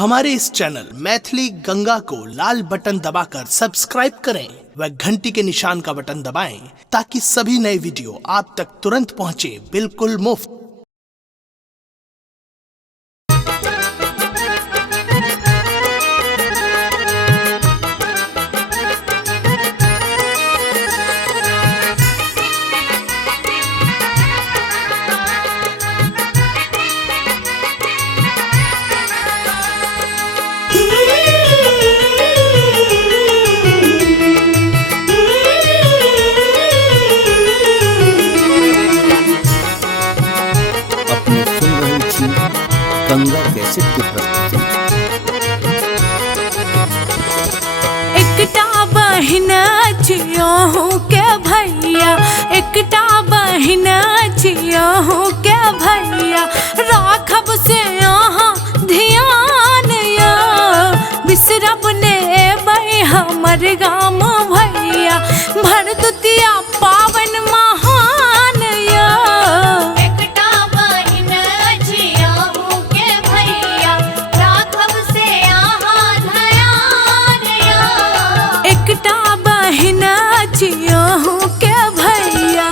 हमारे इस चैनल मैथिली गंगा को लाल बटन दबाकर सब्सक्राइब करें व घंटी के निशान का बटन दबाएं ताकि सभी नए वीडियो आप तक तुरंत पहुंचे बिल्कुल मुफ्त। गंगा कैसेट की प्रस्तुति। एकटा बहिन छियहु के भैया, एकटा बहिन छियहु के भैया, राखब से अहाँ ध्यान या बिसरब ने एबै हमर गाम भैया, भरदुतिया पावन महान या। छियहु के भैया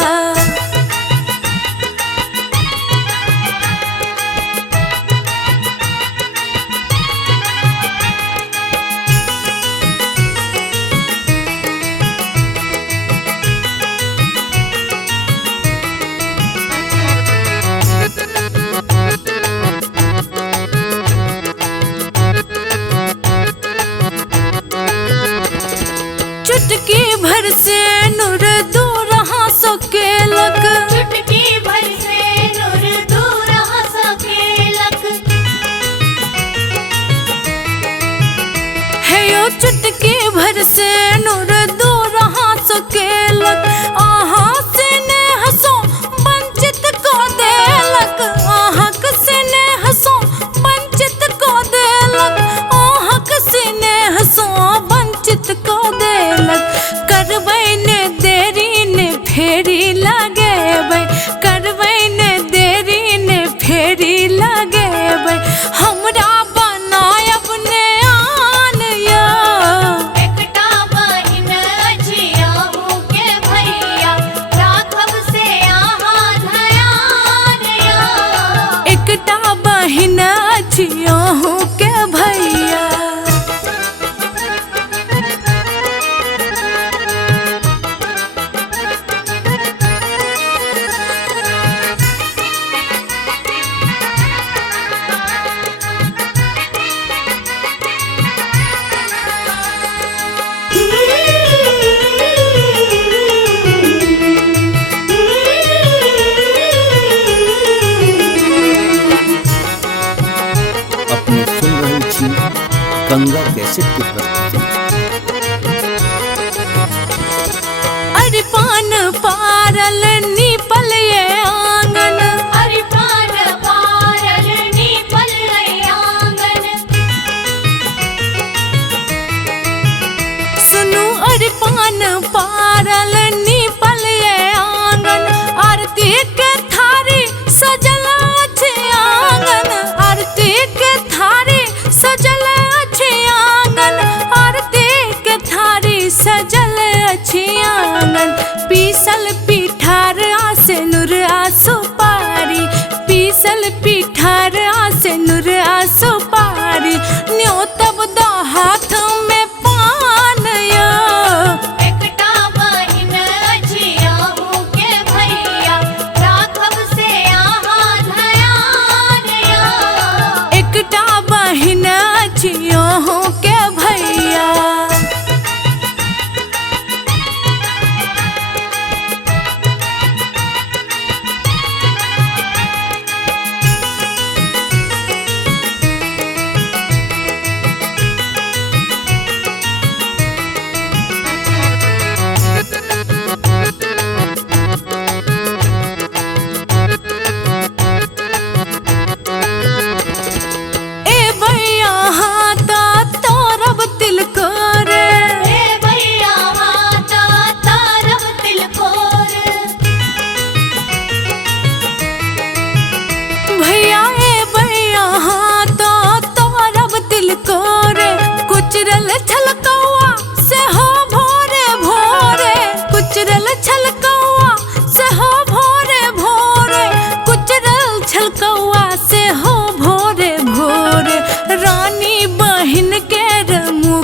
चुटकी भर से नूर दूर सकेलक, चुटकी भर से नूर दूर सकेलक। हे यो चुटकी भर से नूर दूर सकेलक, अहाँ से नेह सो वंचित को देलक, अहाँक से नेह सो वंचित को देलक, अहाँक से नेह सो वंचित को देलक। करबै ने देरी ने फेरी लगेबै, करबै ने देरी ने फेरी लगेबै, हमरा बनायब ने आन या। एकटा बहिन छियहु के भैया, राखब से अहाँ ध्यान या। एकटा बहिन छियहु के भैया अपने सुन रही थी गंगा कैसेट की प्रस्तुति। अरे पान पारल नीपल ये आंगन, अरे पान पारल नीपल आंगन। सुनु अरे पान पारल नीपल ये आंगन, आरती के थारी सजल अछि आंगन, आरती के थारी सजल अछि आंगन, आरती के थारी सजल अछि आंगन। पीसल पिठार आसे नूर आसु पारी, पीसल पिठार आसे नूर आसु पारी, न्योतब द हाथ में पान या। एकटा बहिन छियहु के भैया,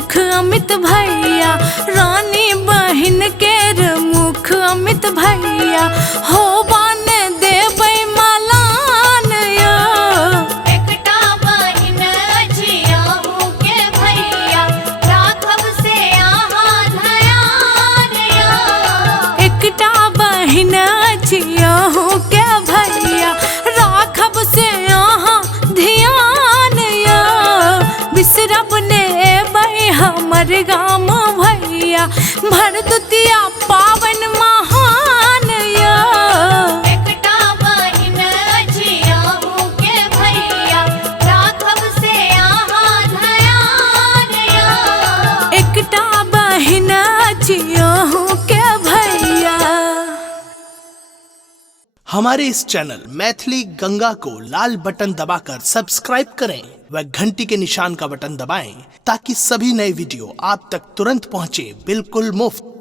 मुख अमित भैया, रानी बहिन केर मुख अमित भैया, हो बान देबै मलान यो। एकटा बहिन अछि अहूँ के भैया, राखब से अहाँ ध्यान यो। एकटा बहिन अछि अहूँ के भैया, राखब से अहाँ ध्यान यो। बिसरब ने एबै हमर गाम भैया, भरदुतिया पावन महान यो। एकटा बहिन अछि अहूँ के भैया, राखब से अहाँ ध्यान यो। एकटा बहिन अछि अहूँ के भैया। हमारे इस चैनल मैथिली गंगा को लाल बटन दबाकर सब्सक्राइब करें व घंटी के निशान का बटन दबाएं ताकि सभी नए वीडियो आप तक तुरंत पहुंचे बिल्कुल मुफ्त।